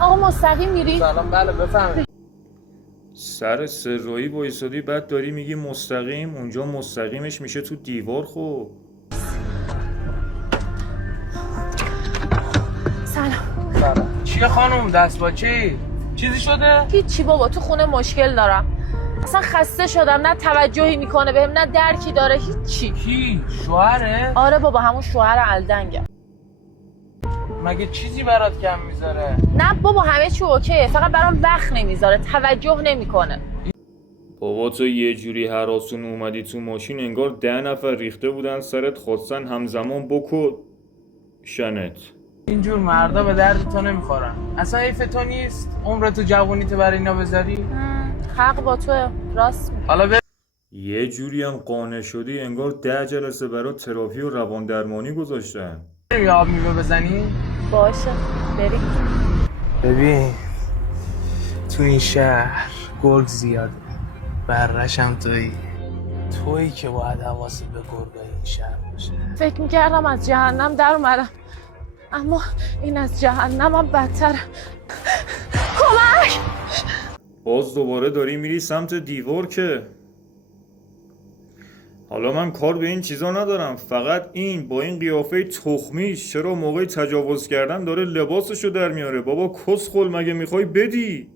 آقا مستقیم میری؟ سلام، بله بفهمید. سر سرایی وایسادی بعد داری میگی مستقیم، اونجا مستقیمش میشه تو دیوار. خب سلام. چیه خانم دست با چی؟ چیزی شده؟ هیچی بابا، تو خونه مشکل دارم. اصلا خسته شدم، نه توجهی میکنه بهم نه درکی داره، هیچی. کی؟ شوهره؟ آره بابا، همون شوهر الدنگه. مگه چیزی برات کم میذاره؟ نه بابا همه چی اوکیه، فقط برام وقت نمیذاره، توجه نمیکنه. بابا تو یه جوری هراسون اومدی تو ماشین انگار 10 نفر ریخته بودن سرت خواستن همزمان بکو شنت. اینجور مردا به درد تو نمیخورن. اصلا حیف تو نیست عمرتو جوونیت برای اینا بذاری؟ حق با تو، راست میگی. حالا یه جوری هم قانع شدی انگار 10 جلسه برای تراپی و روان درمانی گذاشتن. بریم یه آب میوه بزنی؟ باشه بریم. ببین تو این شهر گرگ زیاده، برش هم تویی که باید حواست به گرگای این شهر باشه. فکر میکردم از جهنم در اومدم، اما این از جهنم هم بدتر. کمک! باز دوباره داری میری سمت دیوار که حالا من کار به این چیزا ندارم، فقط این با این قیافه تخمیش چرا موقع تجاوز کردن داره لباسشو در میاره؟ بابا کسخل مگه میخوای بدی؟